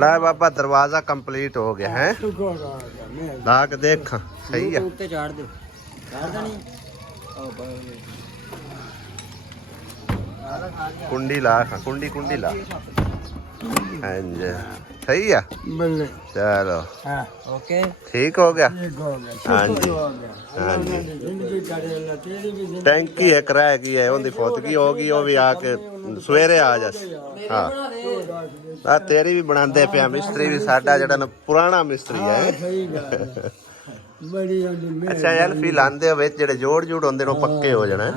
ला बाबा दरवाजा कंप्लीट हो गया है। ला के देख सही है। कुंडी ला कुंडी कुंडी ला। हाँ जी सही है। चलो ओके ठीक हो गया। हाँ जी हाँ जी टैंकी एक रह गई है उनकी फौतगी होगी वो भी आके सवेरे आ जा। हाँ तेरी भी बनाते पे मिस्त्री भी साडा जड़ा ना पुराना मिस्त्री है। अच्छा यार फिर लांदे हो विच जेड़े जोड़ जोड़ होंदे ने पक्के हो जाना।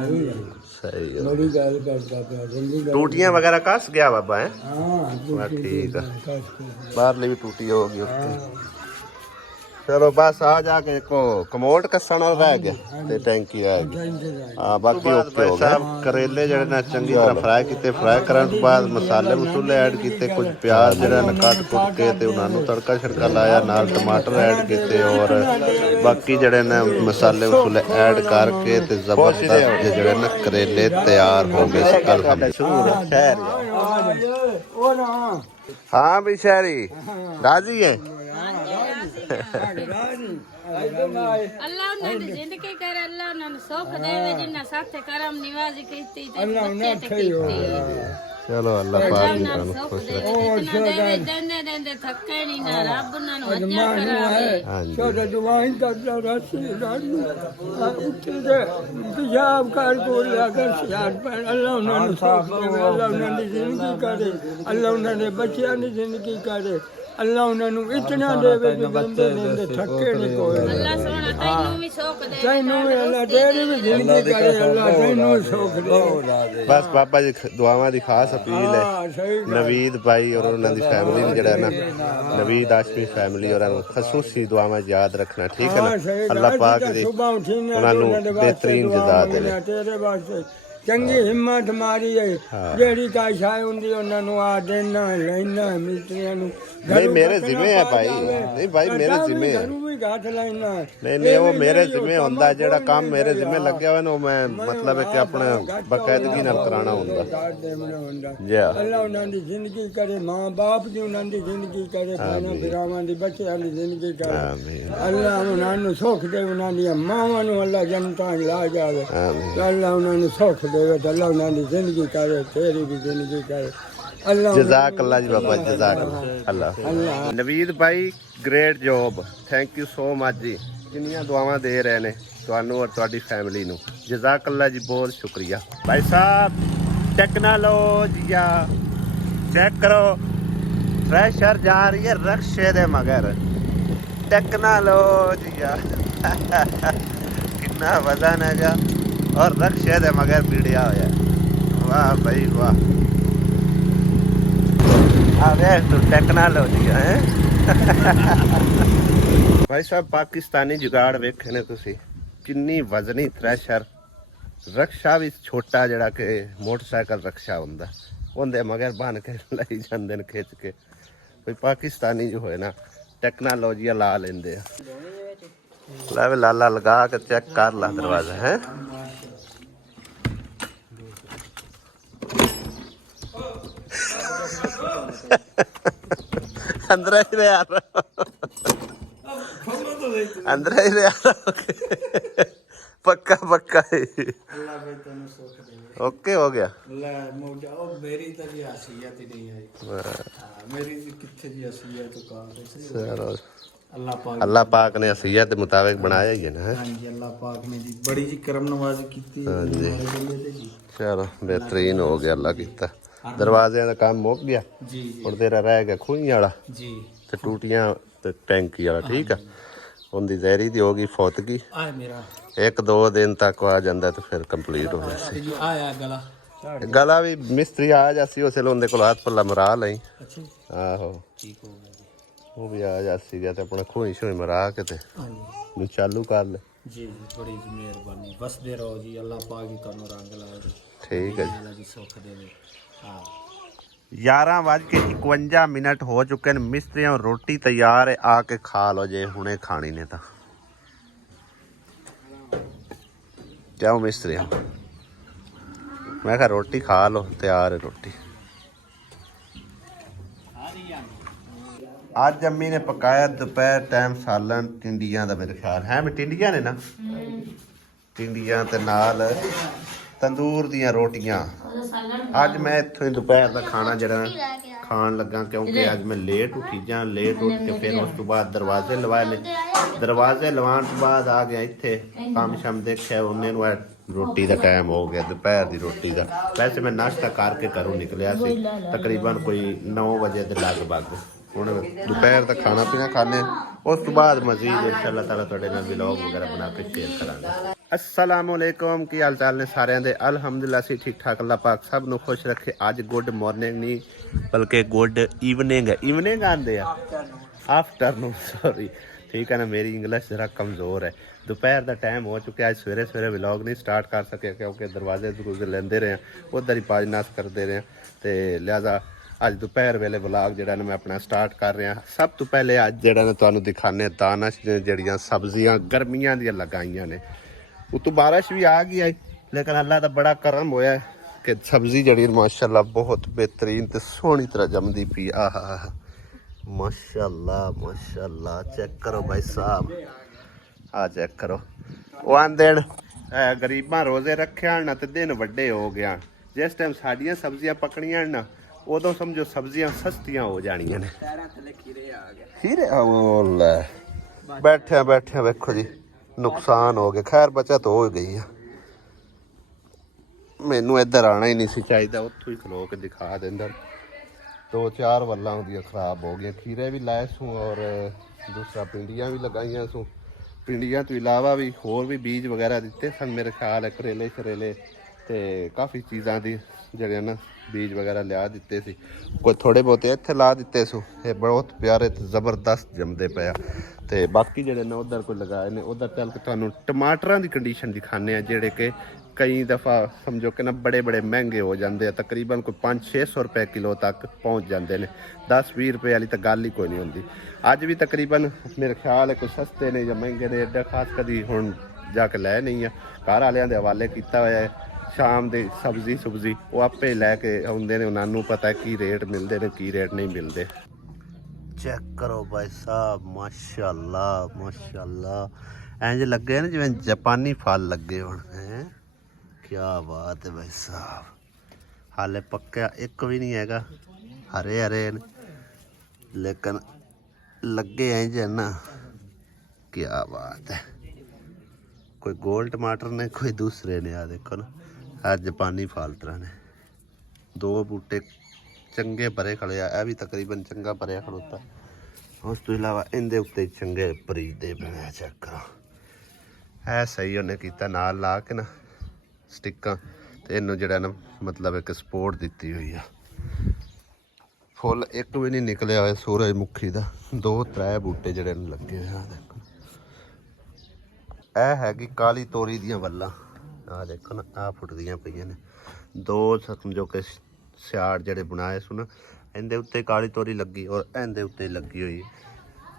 सही है। बड़ी गल करदा पिया जल्दी टूटियां वगैरह कस गया बाबा है। हां ठीक है बाहरली भी टूटी होगी। चलो बस आ जाके को कमोड कसन रह गया ते टैंकी रह गई। हां बाकी ओके हो गया। करेले जड़े ना चंगी तरह फ्राई कीते फ्राई करन तो बाद मसाले मसूले ऐड कीते कुछ प्याज जड़ा ना काट कुट के ते उन्हां नु तड़का छड़का लाया नाल टमाटर ऐड कीते और बाकी जड़े ना मसाले मसूले ऐड करके ते जबरदस्त जड़े ना करेले तैयार हो गए। अल्हम्दुलिल्लाह। हां भी शहरी राजी है। अल्लाह उन्हें जिंदगी करे अल्लाह उन्हें सुख देवे जिन्ना साथे करम निवाजी कीती ते बच्चे ते कीती। चलो अल्लाह पाक इन्हां खुश रखे। देंदे देंदे थके नहीं ना रब उन्हां नु अज्जा करावे। छोटा दुआई करदा रसी रानी उठे दे पिशाब कर को अगर सियार पर अल्लाह उन्हां नु सुख देवे अल्लाह उन्हां दी जिंदगी करे अल्लाह उन्हां दे बच्चियां दी जिंदगी करे अल्लाह उन्होंने इतना देवे कि देंदे देंदे थके नहीं कोई। अल्लाह सोना तैनू भी सुख दे तैनू अल्लाह तेरी भी जिंदगी करे अल्लाह तैनू सुख दे। बस बाबा जी दुआवां दी खास अपील है नवीद भाई और उन्हां दी फैमिली दी जड़ा ना नवीद आशमी फैमिली और खसूसी दुआवां याद रखना ठीक है ना। अल्लाह पाक दी उन्हां नु बेहतरीन जज़ा दे तेरे वास्ते चंगी हिम्मत मारी है जेड़ी का शाय हुंदी उन्हां नु आ देना लेना मिस्त्रियां नु नहीं मेरे जिम्मे है भाई। नहीं भाई मेरे जिम्मे है। नहीं नहीं वो मेरे जिम्मे होंदा जेड़ा काम मेरे जिम्मे लगे हुए ना मैं मतलब है कि अपने बकायदगी नाल कराना होंदा। जी अल्लाह उन्हां दी जिंदगी करे मां बाप दी उन्हां दी जिंदगी करे भाना बिरावां दी बच्चियां दी जिंदगी करे अल्लाह उन्हां नु सुख दे उन्हां दी मावां नु अल्लाह जन्नतां ला जावे अल्लाह उन्हां नु सुख देवे अल्लाह उन्हां दी जिंदगी करे तेरी भी जिंदगी करे जज़ाक अल्लाह जी बाबा जज़ाक अल्लाह। नवीद भाई great job thank you so much जी जिन्नियां दुआवां दे रहे ने तुहानू और तुहाडी फैमिली नू जज़ाक अल्लाह जी बहुत शुक्रिया। भाई साहब टेक्नोलॉजिया चेक करो फ्रेशर जा रही है रक्शे दे मगर टेक्नोलॉजिया कितना वजन हैगा और रक्शे दे मगर पीड़िया होया। वाह भाई वाह तो टेक्नोलॉजी है। भाई साहब पाकिस्तानी जुगाड़ वेखे ने तुसी किन्नी वजनी थ्रैशर रक्षा भी छोटा जड़ा कि मोटरसाइकिल रक्षा हुंदा उनदे मगर बन के लाई जांदे ने खिच के कोई पाकिस्तानी जो है ना टेक्नोलॉजी ला लेंदे। ला लाला लगा के चेक कर ला दरवाजा है। अंदर ही रहा अंदर ही रहा पक्का पक्का ओके हो गया। मेरी तो जी हसीयत ही नहीं आई मेरी कितने जी हसीयत अल्लाह पाक ने हसीयत के मुताबिक बनाया ही है ना। हां जी अल्लाह पाक ने जी बड़ी जी करम नवाजी की। हां जी चलो बेहतरीन हो गया अल्लाह कीता। दरवाजे का काम मुक गया जी और तेरा रह गया खूही वाला जी ते टूटियां ते टैंकी वाला ठीक है। उनकी जहरी दी होगी फौतगी एक दो दिन तक आ जाता तो फिर कंप्लीट हो जासी। गला भी मिस्त्री आ जासी उस उनके को हाथ पल्ला मरा लई आहो वो भी आ जासी गया अपना खूही शूही मरा के ते चालू कर ले जी बड़ी मेहरबानी बस दे रहो जी अल्लाह पाक ही तुहानू रंग लाए ठीक है जी सुख देवे। 11:51 हो चुके हैं मिस्त्रियों रोटी तैयार है आके खा लो जे हुणे खानी ने तो क्या मिस्त्री मैं कहा रोटी खा लो तैयार है रोटी ਅੱਜ ਅੰਮੀ ਨੇ ਪਕਾਇਆ ਦੁਪਹਿਰ ਟਾਈਮ ਸਾਲਨ ਟਿੰਡੀਆਂ ਦਾ, ਮੇਰੇ ਖਿਆਲ ਹੈ ਵੀ ਟਿੰਡੀਆਂ ਨੇ ਨਾ, ਟਿੰਡੀਆਂ ਤੇ ਨਾਲ ਤੰਦੂਰ ਦੀਆਂ ਰੋਟੀਆਂ। ਅੱਜ ਮੈਂ ਇੱਥੋਂ ਹੀ ਦੁਪਹਿਰ ਦਾ ਖਾਣਾ ਜਿਹੜਾ ਖਾਣ ਲੱਗਾ, ਕਿਉਂਕਿ ਅੱਜ ਮੈਂ ਲੇਟ ਉੱਠੀ ਜਾਂ ਲੇਟ ਉੱਠ ਕੇ ਫਿਰ ਉਸ ਤੋਂ ਬਾਅਦ ਦਰਵਾਜ਼ੇ ਲਵਾਏ ਨੇ। ਦਰਵਾਜ਼ੇ ਲਵਾਉਣ ਤੋਂ ਬਾਅਦ ਆ ਗਿਆ ਇੱਥੇ, ਕੰਮ ਸ਼ਮ ਦੇਖਿਆ, ਉਹਨੇ ਨੂੰ ਰੋਟੀ ਦਾ ਟਾਈਮ ਹੋ ਗਿਆ, ਦੁਪਹਿਰ ਦੀ ਰੋਟੀ ਦਾ। ਵੈਸੇ ਮੈਂ ਨਾਸ਼ਤਾ ਕਰਕੇ ਘਰੋਂ ਨਿਕਲਿਆ ਸੀ ਤਕਰੀਬਨ ਕੋਈ 9 ਵਜੇ ਦੇ ਲਗਭਗ। ਹੁਣ ਦੁਪਹਿਰ ਦਾ ਖਾਣਾ ਪੀਣਾ ਖਾਣੇ, ਉਸ ਤੋਂ ਬਾਅਦ ਮਜ਼ੀਦ ਇਨਸ਼ਾਅੱਲਾ ਤਾਲਾ ਤੁਹਾਡੇ ਨਾਲ ਵਲੌਗ ਵਗੈਰਾ ਬਣਾ ਕੇ ਸ਼ੇਅਰ ਕਰਾਂਗੇ। अस्सलाम वालेकुम, की हाल चाल ने सारे दे? अल्हम्दुलिल्लाह सी ठीक ठाक, अल्लाह पाक सब नु खुश रखे। आज गुड मॉर्निंग नहीं बल्कि गुड इवनिंग है, इवनिंग आंदे आफ्टरनून सॉरी, ठीक है ना, मेरी इंग्लिश जरा कमज़ोर है। दोपहर का टाइम हो चुका है, सवेरे सवेरे व्लॉग नहीं स्टार्ट कर सके क्योंकि दरवाजे दरूजे लेंदे रहे, उधर ही पाज नाश करते रहे, तो लिहाजा अज दोपहर वेले व्लॉग जो मैं अपना स्टार्ट कर रहा। सब तो पहले अज जो तुहानू दिखाने दानश जड़ियाँ सब्जियाँ गर्मियां दी लगाइया ने, उतों बारिश भी आ गई है, लेकिन अल्लाह का बड़ा करम होया कि सब्जी जड़ी माशाअल्लाह बहुत बेहतरीन ते सोहनी तरह जमदी पी। आहा माशाअल्लाह माशाअल्लाह, चेक करो भाई साहब, आ चेक करो। वो आंदे गरीबां रोजे रखे ना तो दिन वड्डे हो गया। जिस टाइम साडियां सब्जियां पकड़ियां ना उदों समझो सब्जियां सस्तियां हो जानियां ने। खीरे बैठे बैठे वेखो जी नुकसान हो गया, खैर बचत हो गई है। मैनू इधर आना ही नहीं सी चाहिए, उत्थों ही खलो के दिखा देंदा। 2-4 वल्लां उहदियां खराब हो गई। खीरे भी लाए सूँ और दूसरा भिंडियां भी लगाइयां सूँ। भिंडियां तो इलावा भी होर भी बीज वगैरह दिते सन, मेरे ख्याल है करेले शरेले ते काफ़ी चीज़ां दी जड़े ना बीज वगैरह लिया दिते सी। कोई थोड़े बहुते इत्थे ला दिते सू, ये बहुत प्यारे ते जबरदस्त जमदे पे। ते बाकी जड़े ने उधर कोई लगाए ने, उधर चल के तुहानू टमाटरां दी कंडीशन दिखाने जेड़े के कई दफ़ा समझो कि ना बड़े बड़े महंगे हो जाते हैं, तकरीबन कोई 500-600 रुपए किलो तक पहुँच जाते हैं। 10-20 रुपए वाली तो गल ही कोई नहीं होंदी। अज भी तकरीबन मेरे ख्याल है कोई सस्ते ने या महंगे ने, एडा खास कभी हुण जाके लै नहीं है। घर वालियां दे हवाले किया होया है, शाम दी सब्जी सुब्जी वो आपे लैके आउंदे ने, उन्होंने पता है की रेट मिलते हैं की रेट नहीं मिलते। चेक करो भाई साहब माशाअल्लाह माशाअल्लाह, इंज लगे ना जिवें जापानी फल लगे हुण हैं। क्या बात है भाई साहब, हाले पक्का एक भी नहीं हैगा, हरे हरे लेकिन लगे इंज है ना। क्या बात है, कोई गोल टमाटर ने कोई दूसरे ने, आ देखो ना आ जापानी फाल्टर ने। 2 बूटे चंगे भरे खड़े आ, भी तकरीबन चंगा भरिया खड़ोता। उस तो इलावा इनके उत्ते चंगे परीदे बने, चेक करो है सही उन्हें किया नाल ला के ना स्टिकां, ते इनू जड़ा ना मतलब एक सपोर्ट दी हुई है। फुल एक भी नहीं निकलिया हुआ सूरजमुखी का, 2-3 बूटे जड़े लगे हुए। देखो यह हैगी काली तोरी दियां वल्लां, आ देखो ना आ फुटदियां पईयां ने। 2 समझो कि सियाड़ जड़े बनाए सो ना, इहदे उत्ते काली तोरी लगी और इहदे उत्ते लगी हुई।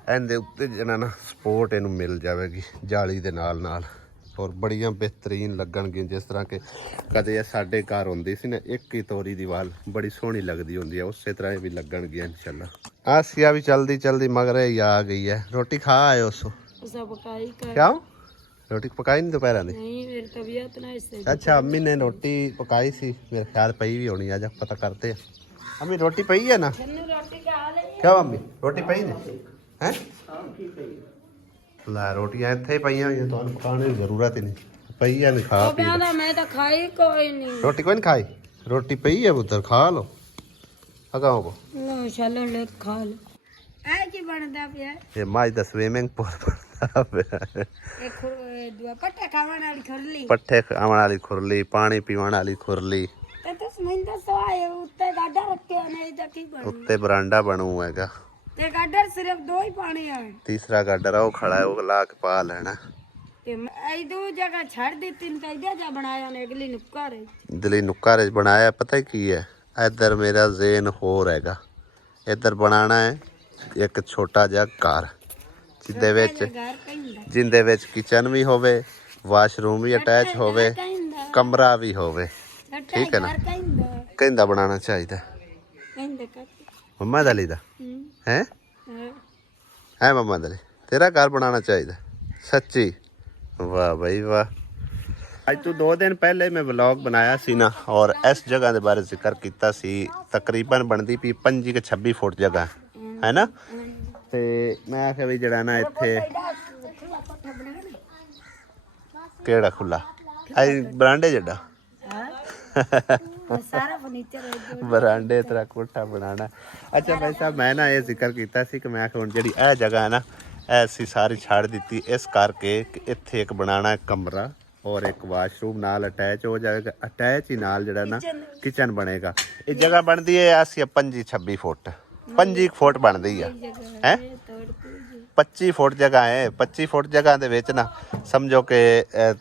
इहदे उत्ते जना ना सपोर्ट इनू मिल जाएगी जाली दे नाल नाल, और बड़ियां बेहतरीन लगणगियां। जिस तरह के कदे साडे घर हुंदी सी ना एक ही तोरी दी वाल, बड़ी सोहनी लगदी हुंदी है, उस तरह भी लगणगियां इंशाअल्लाह। आसिया भी चलदी चलदी मगर ही आ गई है। रोटी खा आए उसो क्या रोटी पकाई नहीं दोपहर दी? नहीं, मेरी तबीयत ना इससे। अच्छा अम्मी ने रोटी पकाई सी, मेरे ख्याल पई भी होनी। आजा पता करते हैं। अम्मी रोटी पई है ना? क्या अम्मी रोटी पई ने हैं? ला रोटियां इत्थे ही पईयां होईयां, तुहानू पकाने दी जरूरत ही नहीं। पई है नहीं खा पी लो। मैं तो खाई कोई नहीं, रोटी कोई नहीं खाई, रोटी पई है पुत्र खा लो। अगाओ को लो चलो ले खा लो। ऐ की बनदा पिया ये माज दा स्विमिंग पूल बनदा पिया। एक पट्ठे खावन वाली खुरली, पट्ठे खावन वाली खुरली, पानी पीवन वाली खुरली। ते तुस मैंने दसो आए उत्ते गाडा रखे ने, इदा की बनू? उत्ते बरांडा बनू हैगा, ते गाडर सिर्फ 2 ही पानी है, तीसरा गाडर वो खड़ा है, वो ला के पा लेना। ते ऐ 2 जगह छड़ दी, 3 का इधर जा बनाया ने, अगली नुक्का रे दिली नुक्का रे बनाया। पता की है इधर मेरा ज़ेन होर हैगा, इधर बनाना है एक छोटा जिहा घर जिंदे विच किचन भी होवे, वाशरूम भी अटैच होवे, कमरा भी होवे, ठीक है ना। कहंदा बनाना चाहिए मम्मा दली दा हैं ਹੈ ਮੁਹੰਮਦ ਅਲੀ ਤੇਰਾ ਘਰ ਬਣਾਉਣਾ ਚਾਹੀਦਾ ਸੱਚੀ ਵਾਹ ਬਈ ਵਾਹ ਅੱਜ ਤੋਂ 2 ਦਿਨ ਪਹਿਲੇ ਮੈਂ ਵਲੌਗ ਬਣਾਇਆ ਸੀ ਨਾ ਔਰ ਇਸ ਜਗ੍ਹਾ ਦੇ ਬਾਰੇ ਜ਼ਿਕਰ ਕੀਤਾ ਸੀ ਤਕਰੀਬਨ ਬਣਦੀ ਪਈ 25 ਕੇ 26 ਫੁੱਟ ਜਗ੍ਹਾ ਹੈ ਨਾ ਤੇ ਮੈਂ ਆਖਿਆ ਵੀ ਜਿਹੜਾ ਨਾ ਇੱਥੇ ਕਿਹੜਾ ਖੁੱਲਾ ਆਈ ਬਰਾਂਡੇ ਜੱਡਾ ਸਾਰਾ ਫਰਨੀਚਰ ਬਰਾਂਡੇ ਤੇਰਾ ਕੋਠਾ ਬਣਾਉਣਾ ਅੱਛਾ ਭਾਈ ਸਾਹਿਬ ਮੈਂ ਨਾ ਇਹ ਜ਼ਿਕਰ ਕੀਤਾ ਸੀ ਕਿ ਮੈਂ ਹੁਣ ਜਿਹੜੀ ਇਹ ਜਗ੍ਹਾ ਹੈ ਨਾ ਐਸੀ ਸਾਰੀ ਛੱਡ ਦਿੱਤੀ ਇਸ ਕਰਕੇ ਕਿ ਇੱਥੇ ਇੱਕ ਬਣਾਉਣਾ ਕਮਰਾ ਔਰ ਇੱਕ ਵਾਸ਼ਰੂਮ ਨਾਲ ਅਟੈਚ ਹੋ ਜਾਏਗਾ ਅਟੈਚ ਹੀ ਨਾਲ ਜਿਹੜਾ ਨਾ ਕਿਚਨ ਬਣੇਗਾ ਇਹ ਜਗ੍ਹਾ ਬਣਦੀ ਹੈ ਆਸੀ 25-26 ਫੁੱਟ 25 ਫੁੱਟ ਬਣਦੀ ਆ ਹੈ 25 ਫੁੱਟ ਜਗ੍ਹਾ ਹੈ 25 ਫੁੱਟ ਜਗ੍ਹਾ ਦੇ ਵਿੱਚ ਨਾ ਸਮਝੋ ਕਿ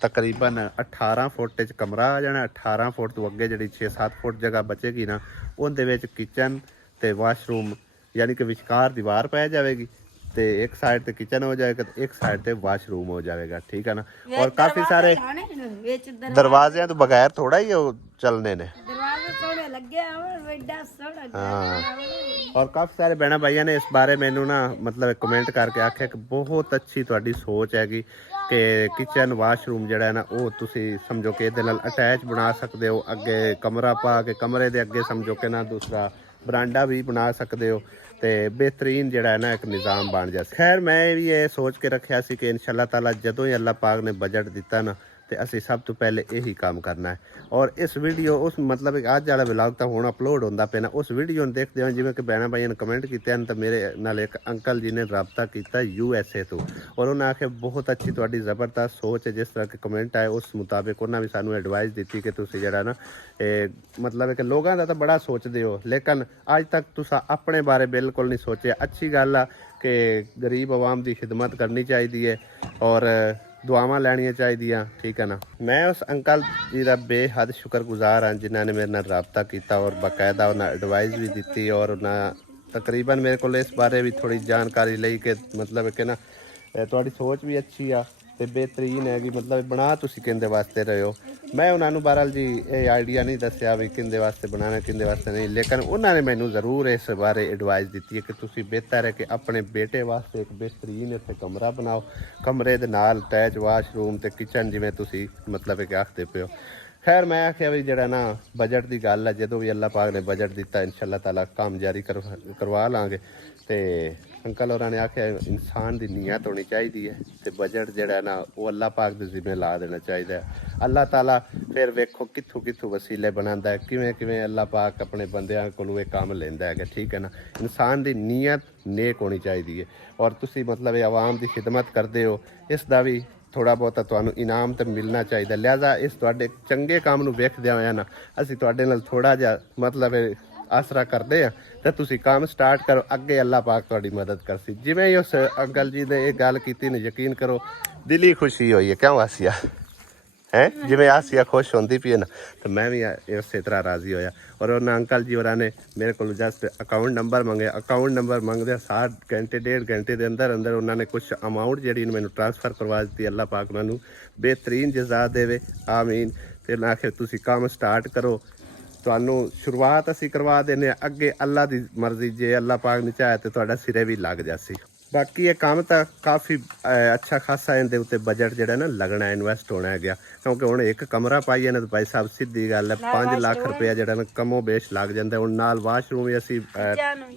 ਤਕਰੀਬਨ 18 ਫੁੱਟ 'ਚ ਕਮਰਾ ਆ ਜਾਣਾ 18 ਫੁੱਟ ਤੋਂ ਅੱਗੇ ਜਿਹੜੀ 6-7 ਫੁੱਟ ਜਗ੍ਹਾ ਬਚੇਗੀ ਨਾ ਉਹਦੇ ਵਿੱਚ ਕਿਚਨ ਤੇ ਵਾਸ਼ਰੂਮ ਯਾਨੀ ਕਿ ਵਿਚਕਾਰ ਦੀਵਾਰ ਪੈ ਜਾਵੇਗੀ ਤੇ ਇੱਕ ਸਾਈਡ ਤੇ ਕਿਚਨ ਹੋ ਜਾਏਗਾ ਤੇ ਇੱਕ ਸਾਈਡ ਤੇ ਵਾਸ਼ਰੂਮ ਹੋ ਜਾਵੇਗਾ ਠੀਕ ਹੈ ਨਾ ਔਰ ਕਾਫੀ ਸਾਰੇ ਦਰਵਾਜ਼ਿਆਂ ਤੋਂ ਬਗੈਰ ਥੋੜਾ ਹੀ ਉਹ ਚੱਲਨੇ ਨੇ ਹਾਂ ਔਰ ਕਾਫੀ ਸਾਰੇ ਭੈਣਾਂ ਭਾਈਆਂ ਨੇ ਇਸ ਬਾਰੇ ਮੈਨੂੰ ਨਾ ਮਤਲਬ ਕਮੈਂਟ ਕਰਕੇ ਆਖਿਆ ਕਿ ਬਹੁਤ ਅੱਛੀ ਤੁਹਾਡੀ ਸੋਚ ਹੈਗੀ ਕਿ ਕਿਚਨ ਵਾਸ਼ਰੂਮ ਜਿਹੜਾ ਹੈ ਨਾ ਉਹ ਤੁਸੀਂ ਸਮਝੋ ਕਿ ਇਹਦੇ ਨਾਲ ਅਟੈਚ ਬਣਾ ਸਕਦੇ ਹੋ ਅੱਗੇ ਕਮਰਾ ਪਾ ਕੇ ਕਮਰੇ ਦੇ ਅੱਗੇ ਸਮਝੋ ਕਿ ਨਾ ਦੂਸਰਾ ਬਰਾਂਡਾ ਵੀ ਬਣਾ ਸਕਦੇ ਹੋ ਤੇ ਬਿਹਤਰੀਨ ਜਿਹੜਾ ਹੈ ਨਾ ਇੱਕ ਨਿਜ਼ਾਮ ਬਣ ਜਾ ਖੈਰ ਮੈਂ ਵੀ ਇਹ ਸੋਚ ਕੇ ਰੱਖਿਆ ਸੀ ਕਿ ਇਨਸ਼ਾਅੱਲਾ ਤਾਲਾ ਜਦੋਂ ਹੀ ਅੱਲਾਹ ਪਾਕ ਨੇ ਬਜਟ ਦਿੱਤਾ ਨਾ ਤੇ ਅਸੀਂ ਸਭ ਤੋਂ ਪਹਿਲੇ ਇਹੀ ਕੰਮ ਕਰਨਾ ਹੈ ਔਰ ਇਸ ਵੀਡੀਓ ਉਸ ਮਤਲਬ ਅੱਜ ਵਾਲਾ ਵਲੌਗ ਤਾਂ ਹੁਣ ਅਪਲੋਡ ਹੁੰਦਾ ਪਿਆ ਨਾ ਉਸ ਵੀਡੀਓ ਨੂੰ ਦੇਖਦੇ ਹੋ ਜਿਵੇਂ ਕਿ ਭੈਣਾਂ ਭਾਈਆਂ ਨੇ ਕਮੈਂਟ ਕੀਤੇ ਹਨ ਤਾਂ ਮੇਰੇ ਨਾਲ ਇੱਕ ਅੰਕਲ ਜੀ ਨੇ ਰਾਬਤਾ ਕੀਤਾ USA ਤੋਂ ਔਰ ਉਹਨਾਂ ਆਖਿਆ ਬਹੁਤ ਅੱਛੀ ਤੁਹਾਡੀ ਜ਼ਬਰਦਸਤ ਸੋਚ ਹੈ ਜਿਸ ਤਰ੍ਹਾਂ ਕਿ ਕਮੈਂਟ ਆਏ ਉਸ ਮੁਤਾਬਿਕ ਉਹਨਾਂ ਵੀ ਸਾਨੂੰ ਐਡਵਾਈਸ ਦਿੱਤੀ ਕਿ ਤੁਸੀਂ ਜਿਹੜਾ ਨਾ ਮਤਲਬ ਕਿ ਲੋਕਾਂ ਦਾ ਤਾਂ ਬੜਾ ਸੋਚਦੇ ਹੋ ਲੇਕਿਨ ਅੱਜ ਤੱਕ ਤੁਸੀਂ ਆਪਣੇ ਬਾਰੇ ਬਿਲਕੁਲ ਨਹੀਂ ਸੋਚਿਆ ਅੱਛੀ ਗੱਲ ਆ ਕਿ ਗਰੀਬ ਆਵਾਮ ਦੀ ਖਿਦਮਤ ਕਰਨੀ ਚਾਹੀਦੀ ਹੈ ਔਰ ਦੁਆਵਾਂ ਲੈਣੀਆਂ ਚਾਹੀਦੀਆਂ ਠੀਕ ਹੈ ਨਾ ਮੈਂ ਉਸ ਅੰਕਲ ਜੀ ਦਾ ਬੇਹੱਦ ਸ਼ੁਕਰਗੁਜ਼ਾਰ ਹਾਂ ਜਿਨ੍ਹਾਂ ਨੇ ਮੇਰੇ ਨਾਲ ਰਾਬਤਾ ਕੀਤਾ ਔਰ ਬਾਕਾਇਦਾ ਉਹਨਾਂ ਐਡਵਾਈਸ ਵੀ ਦਿੱਤੀ ਔਰ ਉਹਨਾਂ ਤਕਰੀਬਨ ਮੇਰੇ ਕੋਲ ਇਸ ਬਾਰੇ ਵੀ ਥੋੜੀ ਜਾਣਕਾਰੀ ਲਈ ਕਿ ਮਤਲਬ ਕਿ ਨਾ ਤੁਹਾਡੀ ਸੋਚ ਵੀ ਅੱਛੀ ਆ ਤੇ ਬਿਹਤਰੀਨ ਹੈਗੀ ਮਤਲਬ ਬਣਾ ਤੁਸੀਂ ਕਿੰਦੇ ਵਾਸਤੇ ਰਹੇ ਹੋ ਮੈਂ ਉਹਨਾਂ ਨੂੰ ਬਹਰਹਾਲ ਜੀ ਇਹ ਆਈਡੀਆ ਨਹੀਂ ਦੱਸਿਆ ਵੀ ਕਿੰਦੇ ਵਾਸਤੇ ਬਣਾਉਣਾ ਕਿੰਦੇ ਵਾਸਤੇ ਨਹੀਂ ਲੇਕਿਨ ਉਹਨਾਂ ਨੇ ਮੈਨੂੰ ਜ਼ਰੂਰ ਇਸ ਬਾਰੇ ਐਡਵਾਈਸ ਦਿੱਤੀ ਹੈ ਕਿ ਤੁਸੀਂ ਬਿਹਤਰ ਹੈ ਕਿ ਆਪਣੇ ਬੇਟੇ ਵਾਸਤੇ ਇੱਕ ਬਿਹਤਰੀਨ ਇੱਥੇ ਕਮਰਾ ਬਣਾਓ ਕਮਰੇ ਦੇ ਨਾਲ ਅਟੈਚ ਵਾਸ਼ਰੂਮ ਤੇ ਕਿਚਨ ਜਿਵੇਂ ਤੁਸੀਂ ਮਤਲਬ ਕਿ ਆਖਦੇ ਪਏ ਹੋ ਖੈਰ ਮੈਂ ਆਖਿਆ ਵੀ ਜਿਹੜਾ ਨਾ ਬਜਟ ਦੀ ਗੱਲ ਹੈ ਜਦੋਂ ਵੀ ਅੱਲਾਹ ਪਾਕ ਨੇ ਬਜਟ ਦਿੱਤਾ ਇਨਸ਼ਾਅੱਲਾ ਤਾਲਾ ਕੰਮ ਜਾਰੀ ਕਰਵਾ ਲਾਂਗੇ ਤੇ ਅੰਕਲ ਹੋਰਾਂ ਨੇ ਆਖਿਆ ਇਨਸਾਨ ਦੀ ਨੀਅਤ ਹੋਣੀ ਚਾਹੀਦੀ ਹੈ ਤੇ ਬਜਟ ਜਿਹੜਾ ਨਾ ਉਹ ਅੱਲਾਹ ਪਾਕ ਦੇ ਜ਼ਿੰਮੇ ਲਾ ਦੇਣਾ ਚਾਹੀਦਾ ਹੈ ਅੱਲਾਹ ਤਾਲਾ ਫਿਰ ਵੇਖੋ ਕਿੱਥੋਂ ਵਸੀਲੇ ਬਣਾਉਂਦਾ ਹੈ ਕਿਵੇਂ ਅੱਲਾਹ ਪਾਕ ਆਪਣੇ ਬੰਦਿਆਂ ਕੋਲੋਂ ਇਹ ਕੰਮ ਲੈਂਦਾ ਹੈਗਾ ਠੀਕ ਹੈ ਨਾ ਇਨਸਾਨ ਦੀ ਨੀਅਤ ਨੇਕ ਹੋਣੀ ਚਾਹੀਦੀ ਹੈ ਔਰ ਤੁਸੀਂ ਮਤਲਬ ਇਹ ਆਵਾਮ ਦੀ ਖਿਦਮਤ ਕਰਦੇ ਹੋ ਇਸ ਦਾ ਵੀ ਥੋੜਾ ਬਹੁਤਾ ਤੁਹਾਨੂੰ ਇਨਾਮ ਤਾਂ ਮਿਲਣਾ ਚਾਹੀਦਾ ਲਿਹਾਜ਼ਾ ਇਸ ਤੁਹਾਡੇ ਚੰਗੇ ਕੰਮ ਨੂੰ ਵੇਖਦਿਆਂ ਹੋਇਆ ਨਾ ਅਸੀਂ ਤੁਹਾਡੇ ਨਾਲ ਥੋੜਾ ਜਿਹਾ ਮਤਲਬ ਆਸਰਾ ਕਰਦੇ ਆ ਤੇ ਤੁਸੀਂ ਕੰਮ ਸਟਾਰਟ ਕਰੋ ਅੱਗੇ ਅੱਲਾਹ ਪਾਕ ਤੁਹਾਡੀ ਮਦਦ ਕਰਸੀ ਜਿਵੇਂ ਹੀ ਉਸ ਅੰਕਲ ਜੀ ਨੇ ਇਹ ਗੱਲ ਕੀਤੀ ਨੇ ਯਕੀਨ ਕਰੋ ਦਿਲੀ ਖੁਸ਼ੀ ਹੋਈ ਹੈ ਕਿਉਂ ਆਸੀਆ ਹੈ ਜਿਵੇਂ ਆਸੀਆ ਖੁਸ਼ ਹੁੰਦੀ ਪਈ ਨਾ ਤੇ ਮੈਂ ਵੀ ਇਸੇ ਤਰ੍ਹਾਂ ਰਾਜ਼ੀ ਹੋਇਆ ਔਰ ਉਹਨਾਂ ਅੰਕਲ ਜੀ ਹੋਰਾਂ ਨੇ ਮੇਰੇ ਕੋਲ ਜਸਟ ਅਕਾਊਂਟ ਨੰਬਰ ਮੰਗਿਆ ਅਕਾਊਂਟ ਨੰਬਰ ਮੰਗਦੇ 7 ਘੰਟੇ 1.5 ਘੰਟੇ ਦੇ ਅੰਦਰ ਉਹਨਾਂ ਨੇ ਕੁਝ ਅਮਾਊਂਟ ਜਿਹੜੀ ਮੈਨੂੰ ਟ੍ਰਾਂਸਫਰ ਕਰਵਾ ਦਿੱਤੀ ਅੱਲਾਹ ਪਾਕ ਉਹਨਾਂ ਨੂੰ ਬਿਹਤਰੀਨ ਜਜ਼ਾ ਦੇਵੇ ਆਮੀਨ ਤੇ ਨਾ ਕਿ ਤੁਸੀਂ ਕੰਮ ਸਟਾਰਟ ਕਰੋ ਤੁਹਾਨੂੰ ਸ਼ੁਰੂਆਤ ਅਸੀਂ ਕਰਵਾ ਦਿੰਦੇ ਹਾਂ ਅੱਗੇ ਅੱਲਾ ਦੀ ਮਰਜ਼ੀ ਜੇ ਅੱਲਾਹ ਪਾਕ ਨੇ ਚਾਹਿਆ ਤੇ ਤੁਹਾਡਾ ਸਿਰੇ ਵੀ ਲੱਗ ਜਾਸੀ ਬਾਕੀ ਇਹ ਕੰਮ ਤਾਂ ਕਾਫੀ ਅੱਛਾ ਖਾਸਾ ਇਹਦੇ ਉੱਤੇ ਬਜਟ ਜਿਹੜਾ ਨਾ ਲੱਗਣਾ ਇਨਵੈਸਟ ਹੋਣਾ ਹੈਗਾ ਕਿਉਂਕਿ ਹੁਣ ਇੱਕ ਕਮਰਾ ਪਾਈਏ ਨਾ ਤਾਂ ਭਾਈ ਸਾਹਿਬ ਸਿੱਧੀ ਗੱਲ ਹੈ 5 ਲੱਖ ਰੁਪਇਆ ਜਿਹੜਾ ਨਾ ਕਮੋ ਬੇਸ਼ ਲੱਗ ਜਾਂਦਾ ਹੁਣ ਨਾਲ ਵਾਸ਼ਰੂਮ ਵੀ ਅਸੀਂ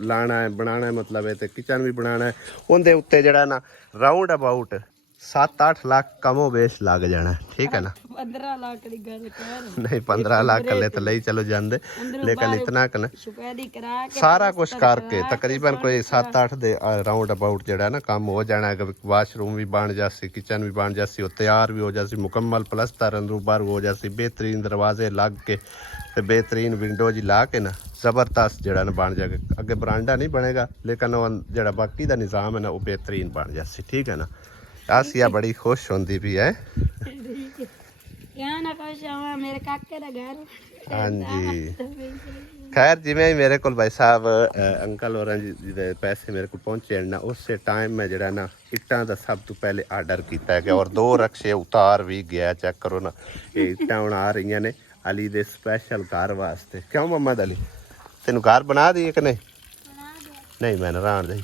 ਲਾਣਾ ਹੈ ਬਣਾਉਣਾ ਮਤਲਬ ਹੈ ਤੇ ਕਿਚਨ ਵੀ ਬਣਾਉਣਾ ਹੈ ਉਹਦੇ ਉੱਤੇ ਜਿਹੜਾ ਨਾ ਰਾਉਂਡ ਅਬਾਊਟ 7-8 ਲੱਖ ਕਮੋ ਬੇਸ਼ ਲੱਗ ਜਾਣਾ ਠੀਕ ਹੈ ਨਾ 15 ਲੱਖ ਦੀ ਗੱਲ ਕਰ ਨਹੀਂ 15 ਲੱਖ ਲੈ ਤਾਂ ਲਈ ਚਲੋ ਜਾਂਦੇ ਲੇਕਿਨ ਇਤਨਾ ਕਿ ਨਾ ਸਾਰਾ ਕੁਝ ਕਰਕੇ ਤਕਰੀਬਨ ਕੋਈ 7-8 ਦੇ ਰਾਉਂਡ ਅਬਾਊਟ ਜਿਹੜਾ ਨਾ ਕੰਮ ਹੋ ਜਾਣਾ ਹੈ ਵਾਸ਼ਰੂਮ ਵੀ ਬਣ ਜਾਸੀ ਕਿਚਨ ਵੀ ਬਣ ਜਾਸੀ ਉਹ ਤਿਆਰ ਵੀ ਹੋ ਜਾਸੀ ਮੁਕੰਮਲ ਪਲਸਤਰ ਅੰਦਰੋਂ ਬਾਹਰ ਹੋ ਜਾਸੀ ਬਿਹਤਰੀਨ ਦਰਵਾਜ਼ੇ ਲੱਗ ਕੇ ਤੇ ਬਿਹਤਰੀਨ ਵਿੰਡੋ ਜੀ ਲਾ ਕੇ ਨਾ ਜ਼ਬਰਦਸਤ ਜਿਹੜਾ ਨਾ ਬਣ ਜਾਏਗਾ ਅੱਗੇ ਬਰਾਂਡਾ ਨਹੀਂ ਬਣੇਗਾ ਲੇਕਿਨ ਉਹ ਜਿਹੜਾ ਬਾਕੀ ਦਾ ਨਿਜ਼ਾਮ ਹੈ ਨਾ ਉਹ ਬਿਹਤਰੀਨ ਬਣ ਜਾਸੀ ਠੀਕ ਹੈ ਨਾ ਆਸੀਆ ਬੜੀ ਖੁਸ਼ ਹੁੰਦੀ ਵੀ ਹੈ ਮੇਰੇ ਕਾਕੇ ਦਾ ਘਰ ਹਾਂਜੀ ਖੈਰ ਜਿਵੇਂ ਮੇਰੇ ਕੋਲ ਭਾਈ ਸਾਹਿਬ ਅੰਕਲ ਹੋਰਾਂ ਜੀ ਦੇ ਪੈਸੇ ਮੇਰੇ ਕੋਲ ਪਹੁੰਚੇ ਨਾ ਉਸੇ ਟਾਈਮ ਮੈਂ ਜਿਹੜਾ ਨਾ ਇੱਟਾਂ ਦਾ ਸਭ ਤੋਂ ਪਹਿਲੇ ਆਰਡਰ ਕੀਤਾ ਹੈ ਔਰ 2 ਰਕਸ਼ੇ ਉਤਾਰ ਵੀ ਗਿਆ ਚੈੱਕ ਕਰੋ ਨਾ ਇਹ ਇੱਟਾਂ ਹੁਣ ਆ ਰਹੀਆਂ ਨੇ ਅਲੀ ਦੇ ਸਪੈਸ਼ਲ ਘਰ ਵਾਸਤੇ ਕਿਉਂ ਮੁਹੰਮਦ ਅਲੀ ਤੈਨੂੰ ਘਰ ਬਣਾ ਦਈਏ ਕਿ ਨਹੀਂ ਨਹੀਂ ਮੈਂ ਰਹਿਣ ਦੇ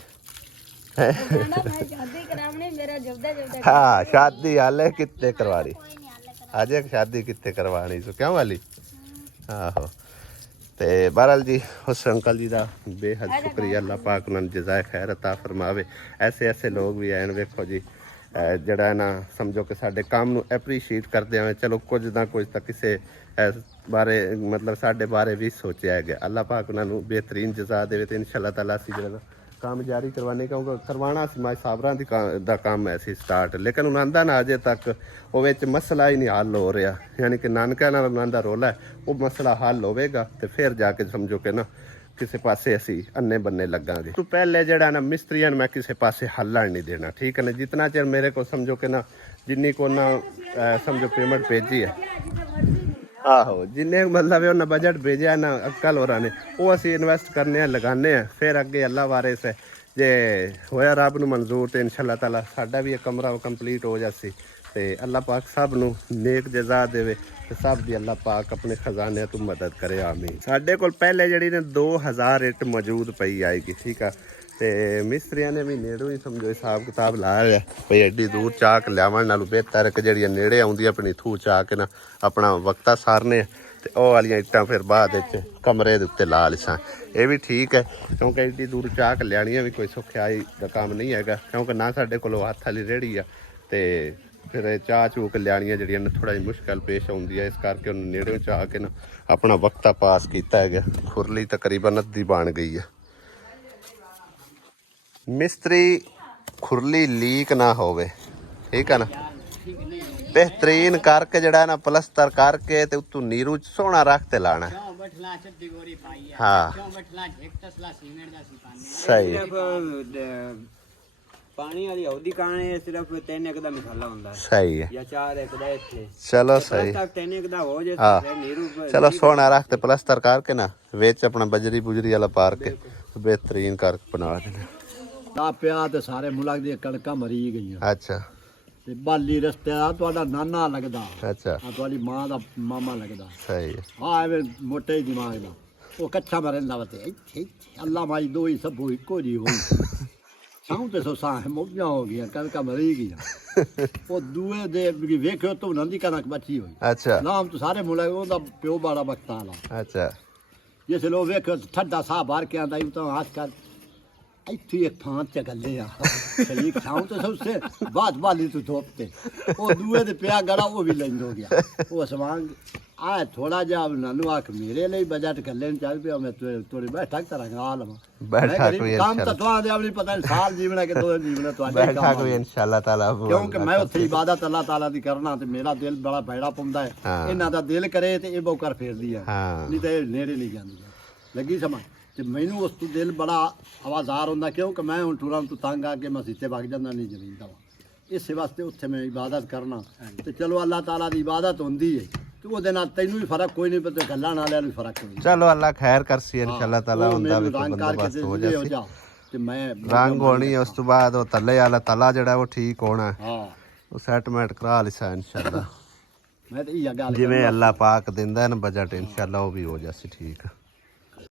मैं शादी करावनी मेरा जबदा जबदा हाँ शादी हाले कितने करवानी आज एक शादी कितने करवानी सो क्यों वाली आहो ते बहरहाल जी उस अंकल जी का बेहद शुक्रिया अल्लाह पाक उन्होंने जज़ाए खैर अता फरमावे ऐसे ऐसे लोग भी आए वेखो जी जड़ा है ना समझो कि साडे काम नू एप्रीशिएट करते हैं चलो कुछ ना कुछ तो किसी बारे मतलब साडे बारे भी सोचा है अल्लाह पाक उन्होंने बेहतरीन जज़ा देवे तो इंशाअल्लाह ताला असीं जड़ा काम जारी करवाने क्योंकि करवाना सी माए साबरां दा काम है सी स्टार्ट लेकिन उन्होंने आंदा ना अजे तक वो मसला ही नहीं हल हो रहा यानी कि नानका नाल उन्होंने रोला है वो मसला हल होगा तो फिर जाके समझो कि ना किसी पासे असी अन्ने बन्ने लगांगे तो पहले जड़ा ना मिस्त्रियां मैं किसी पासे हल्लण नहीं देना ठीक है ना जितना चिर मेरे को समझो कि ना जिन्नी को ना समझो पेमेंट भेजी है आहो जिन्हें मतलब उन्हें बजट भेजा ना अक्ल होर ने वो असी इन्वेस्ट करने लगाने फिर अगे अल्लाह वारे से जे होया रब नूं मंजूर तो इंशाअल्लाह ताला साडा भी एक कमरा कंप्लीट हो जासी ते अल्लाह पाक सब नूं नेक जज़ा देवे ते सब दी अल्लाह पाक अपने खजाने तो मदद करे आमीन साडे कोल पहले जड़ी ने 2000 इट मौजूद पई आएगी ठीक है ते मिस्त्रियां ने भी नेड़ों ही समझो हिसाब किताब लाया भाई एड्डी दूर चाक लियावन नालों बेहतर कि जड़ियां नेड़े आउंदी अपनी थू चाक ना अपना वक्ता सारने ते ओह वालियां इट्टां फिर बाद विच कमरे दे उत्ते ला लिसां ये भी ठीक है क्योंकि एड्डी दूर चाक लियाणियां भी कोई सुखियाई दा काम नहीं हैगा क्योंकि ना साडे कोल हत्थ वाली रेहड़ी आ ते फिर चाह चूक लियाणियां जड़ियां थोड़ा जी मुश्किल पेश आउंदी है इस करके उन्हें नेड़े चाह के ना अपना वक्ता पास किया है खुरली तकरीबन अद्धी बन गई है मिस्त्री खुरली लीक ना होवे ठीक है ना बेहतरीन करके जड़ा ना प्लस्तर करके ते उत्तों नीरू सोना रख ते लाना हाँ सही पानी वाली हौदी काने सिर्फ 3 एक दा मसाला हुंदा है सही है या 4 एक दा इत्थे चलो सही 3 एक दा हो जे हाँ नीरू चलो सोना रख ते प्लस्तर करके ना विच अपना बजरी बुजरी वाला पार के बेहतरीन कर बना देना ना पिया ते सारे मुल्क दी कणकां मरी गईयां अच्छा ते बाली रस्ते दा तुहाडा नाना लगदा अच्छा तुहाडी मां दा मामा लगदा सही है हाँ एवें मोटे ही दिमाग दा वो कच्चा मरंदा वते इत्थे अल्लाह माई दो ही सब इक्को जी होई साऊं ते सो साह मोगियां हो गईयां कणकां मरी गईयां वो दूए दे वेखियो तो उन्हां दी कणक बची होई अच्छा नाम तो सारे मुल्क ओदा प्यो बड़ा वक्ता वाला अच्छा जिस लोग वेखियो ठड्डा साह बाहर के आंदा तो हाथ कर ਇੱਥੇ ਇੱਕ ਥਾਂ ਚ ਗੱਲੇ ਆ ਸ਼ਰੀਕ ਛਾਉਂ ਤੇ ਸਭਸੇ ਬਾਤ ਬਾਲੀ ਤੋਂ ਧੋਪਤੇ ਉਹ ਦੂਏ ਦੇ ਪਿਆ ਗੜਾ ਉਹ ਵੀ ਲੈਂਦ ਹੋ ਗਿਆ ਉਹ ਸਵਾਂਗ ਆ ਥੋੜਾ ਜਿਹਾ ਨਾਨੂ ਆਖ ਮੇਰੇ ਲਈ ਬਜਟ ਗੱਲੇ ਨੂੰ ਚੱਲ ਪਿਆ ਮੈਂ ਤੋੜੀ ਬੈਠਾ ਕਰਾਂਗਾ ਆਲਮ बैठा कोई ਕੰਮ ਤਾਂ ਤੁਹਾਨੂੰ ਦੇ ਆਪਣੀ ਪਤਾ ਨਹੀਂ ਸਾਲ ਜੀਵਣਾ ਕਿ 2 ਜੀਵਣਾ ਤੁਹਾਡੇ बैठा कोई इंशाल्लाह ताला ਕਿਉਂਕਿ ਮੈਂ ਉੱਥੇ ਇਬਾਦਤ ਅੱਲਾਹ ਤਾਲਾ ਦੀ ਕਰਨਾ ਤੇ ਮੇਰਾ ਦਿਲ ਬੜਾ ਭੈੜਾ ਪੰਦਾ ਹੈ ਇਹਨਾਂ ਦਾ ਦਿਲ ਕਰੇ ਤੇ ਇਹ ਬਹੁ ਕਰ ਫੇਰਦੀ ਹੈ ਨਹੀਂ ਤੇ ਨੇੜੇ ਨਹੀਂ ਜਾਂਦੀ ਲੱਗੀ ਸਮਾਂ ਤੇ ਮੈਨੂੰ ਉਸ ਤੋਂ ਦਿਲ ਬੜਾ ਆਵਾਜ਼ਾਰ ਹੁੰਦਾ ਕਿਉਂਕਿ ਮੈਂ ਹੁਣ ਟੂਰਾਂ ਤੋਂ ਤੰਗ ਆ ਕੇ ਮਸਜਿਦ ਵਗ ਜਾਂਦਾ ਨਹੀਂ ਜ਼ਮੀਨ ਦਾ ਇਸੇ ਵਾਸਤੇ ਉੱਥੇ ਮੈਂ ਇਬਾਦਤ ਕਰਨਾ ਤੇ ਚਲੋ ਅੱਲਾਹ ਤਾਲਾ ਦੀ ਇਬਾਦਤ ਹੁੰਦੀ ਹੈ ਤੇ ਉਹਦੇ ਨਾਲ ਤੈਨੂੰ ਵੀ ਫਰਕ ਕੋਈ ਨਹੀਂ ਪਤਾ ਗੱਲਾਂ ਨਾਲਿਆਂ ਨੂੰ ਫਰਕ ਕੋਈ चलो अल्लाह खैर करसी इंशाल्लाह ताला हुंदा भी कोई बंदोबस्त हो जासी ਤੇ ਮੈਂ रंग होनी है उस तो बाद वो तले वाला तला जड़ा वो ठीक होना है ਹਾਂ वो सेटमेंट करा लिसा इंशाल्लाह ਮੈਂ ਤੇ ਇਹ ਗੱਲ जिवें अल्लाह पाक दिंदा है ना बजट इंशाल्लाह वो भी हो जासी ठीक